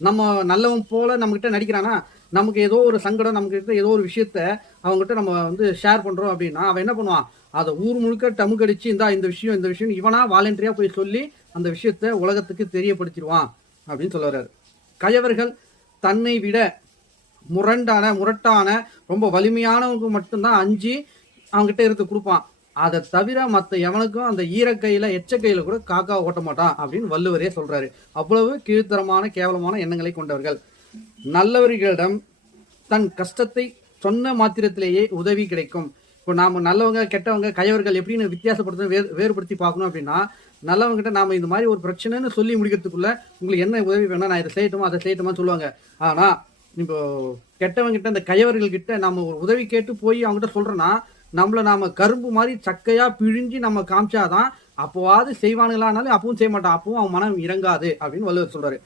நம்ம நல்லவன் போல நம்மகிட்ட நடிக்கிறானா? நமக்கு ஏதோ ஒரு சங்கடம் நமக்கு ஏதோ ஒரு விஷயத்த அவங்ககிட்ட நம்ம வந்து ஷேர் பண்றோம் அப்படின்னா அவன் என்ன பண்ணுவான்? அதை ஊர் முழுக்க டமுக்கடிச்சு இந்தா இந்த விஷயம் இந்த விஷயம் இவனா வாலண்டரியா போய் சொல்லி அந்த விஷயத்த உலகத்துக்கு தெரியப்படுத்திடுவான் அப்படின்னு சொல்ல வர்றாரு கயவர்கள் தன்னை விட முரண்டான முரட்டான ரொம்ப வலிமையானவங்க மட்டும்தான் அஞ்சு அவங்ககிட்ட இருந்து கொடுப்பான். அதை தவிர மற்ற எவனுக்கும் அந்த ஈரக்கையில எச்ச கூட காக்கா ஓட்ட மாட்டான் அப்படின்னு வள்ளுவரே சொல்றாரு. அவ்வளவு கீழ்த்தரமான கேவலமான எண்ணங்களை கொண்டவர்கள். நல்லவர்களிடம் தன் கஷ்டத்தை சொன்ன மாத்திரத்திலேயே உதவி கிடைக்கும். இப்போ நாம நல்லவங்க கெட்டவங்க கயவர்கள் எப்படின்னு வித்தியாசப்படுத்த வேறு வேறுபடுத்தி பார்க்கணும் அப்படின்னா நல்லவங்ககிட்ட நாம இந்த மாதிரி ஒரு பிரச்சனைன்னு சொல்லி முடிக்கிறதுக்குள்ள உங்களுக்கு என்ன உதவி வேணால் நான் இதை செய்யட்டுமா அதை செய்யட்டுமான்னு சொல்லுவாங்க. ஆனா இப்போ கெட்டவங்கிட்ட அந்த இந்த கயவர்கள் நம்ம ஒரு உதவி கேட்டு போய் அவங்ககிட்ட சொல்றோம்னா நம்மள நாம கரும்பு மாதிரி சக்கையா பிழிஞ்சு நம்ம காமிச்சாதான் அப்போவாது செய்வானுங்களானாலும் அப்பவும் செய்ய மாட்டான். அப்பவும் அவன் மனம் இறங்காது அப்படின்னு வள்ளுவர் சொல்றாரு.